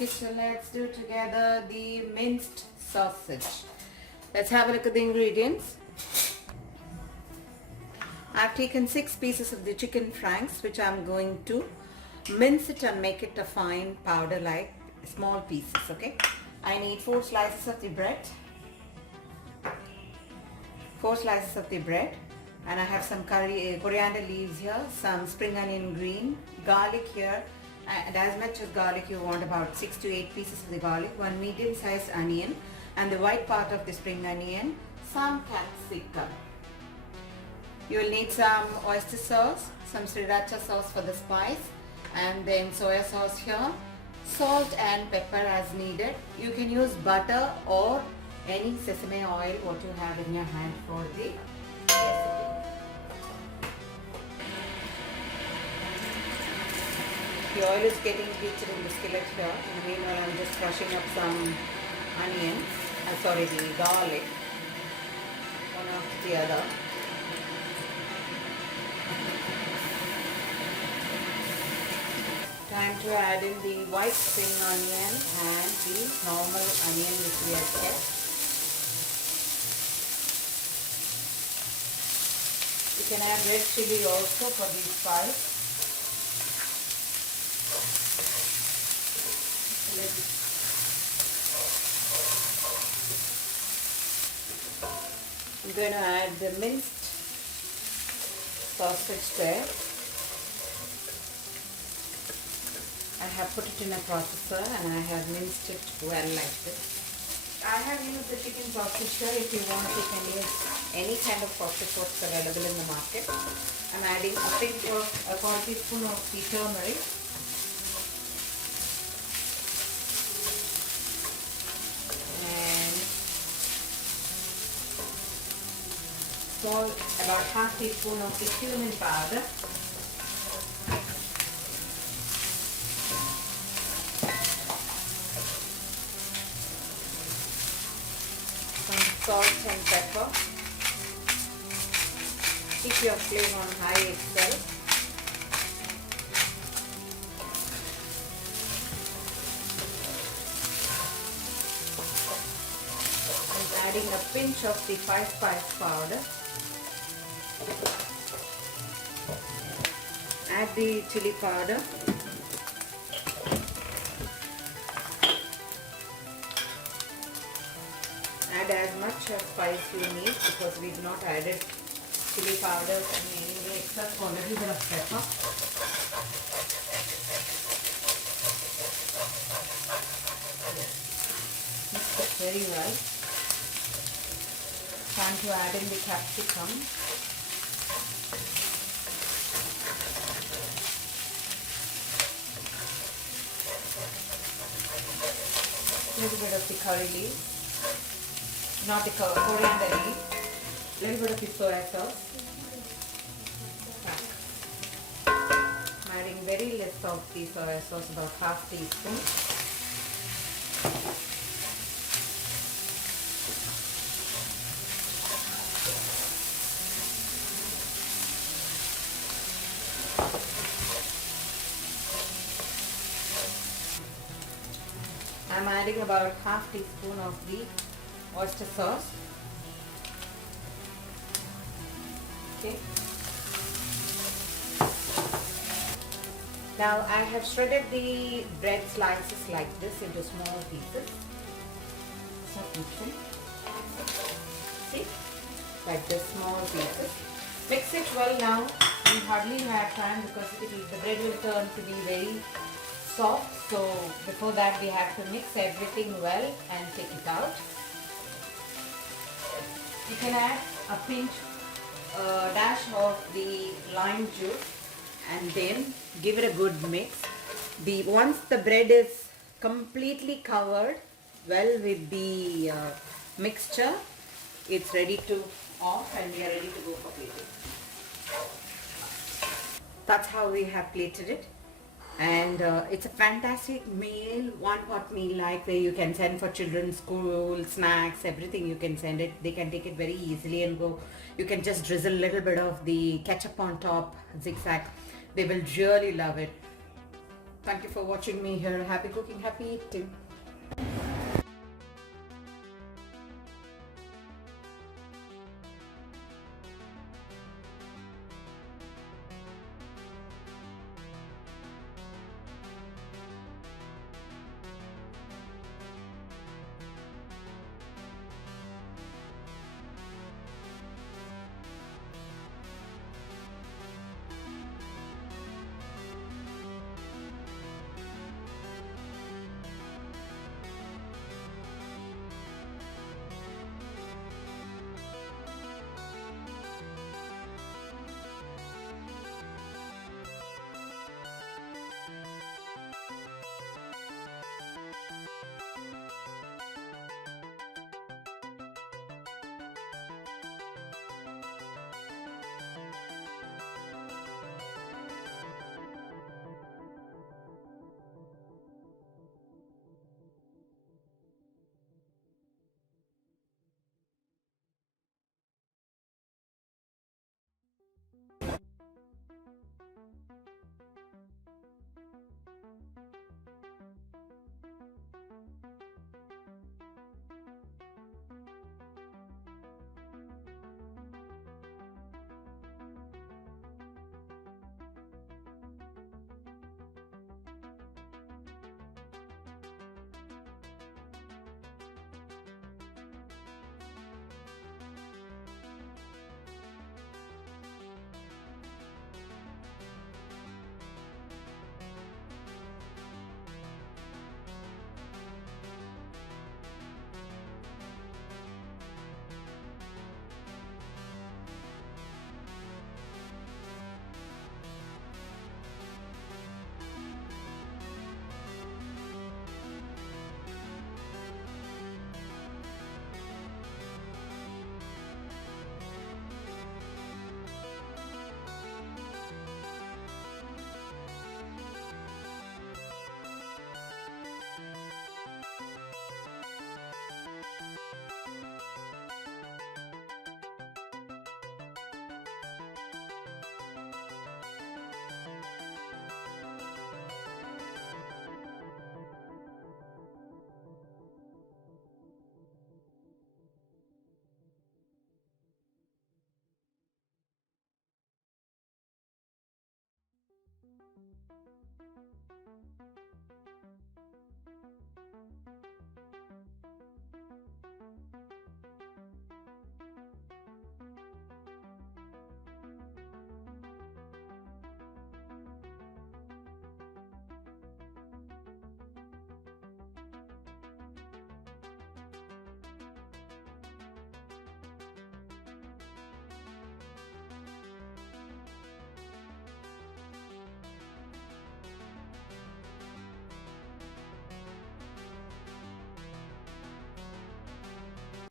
Okay, so let's do together the minced sausage. Let's have a look at the ingredients. I've taken 6 pieces of the chicken franks, which I'm going to mince it and make it a fine powder like small pieces. Okay, I need 4 slices of the bread, 4 slices of the bread, and I have some coriander leaves here, some spring onion green, garlic here, and as much as garlic you want, about 6 to 8 pieces of the garlic, 1 medium sized onion, and the white part of the spring onion, some capsicum. You will need some oyster sauce, some sriracha sauce for the spice, and then soya sauce here, salt and pepper as needed. You can use butter or any sesame oil what you have in your hand for the recipe. The oil is getting heated in the skillet here. In the meanwhile, I'm just crushing up some onions, the garlic, one after the other. Time to add in the white spring onion and the normal onion which we have kept. You can add red chili also for the spice. I'm going to add the minced sausage there. I have put it in a processor and I have minced it well like this. I have used the chicken sausage here. If you want, you can use any kind of sausage what's available in the market. I'm adding a quarter teaspoon of the turmeric. And about half teaspoon of the cumin powder. Salt and pepper. Keep your flame on high itself. I'm adding a pinch of the 5-spice powder. Add the chili powder. Add as much of spice you need because we have not added chili powders in any way except for a little bit of pepper. Mix it very well. Time to add in the capsicum. A little bit of the curry leaves. Not the coriander leaf, little bit of the soya sauce. I'm adding very less of the soya sauce, about half teaspoon. I'm adding about half teaspoon of the oyster sauce. Okay. Now I have shredded the bread slices like this into small pieces. See? Like this, small pieces. Mix it well now. We hardly have time because the bread will turn to be very soft. So before that we have to mix everything well and take it out. You can add a pinch, dash of the lime juice and then give it a good mix. Once the bread is completely covered well with the mixture, it's ready to off and we are ready to go for plating. That's how we have plated it. And it's a fantastic meal, one pot meal like where you can send for children's school, snacks, everything you can send it. They can take it very easily and go. You can just drizzle a little bit of the ketchup on top, zigzag. They will really love it. Thank you for watching me here. Happy cooking, happy eating.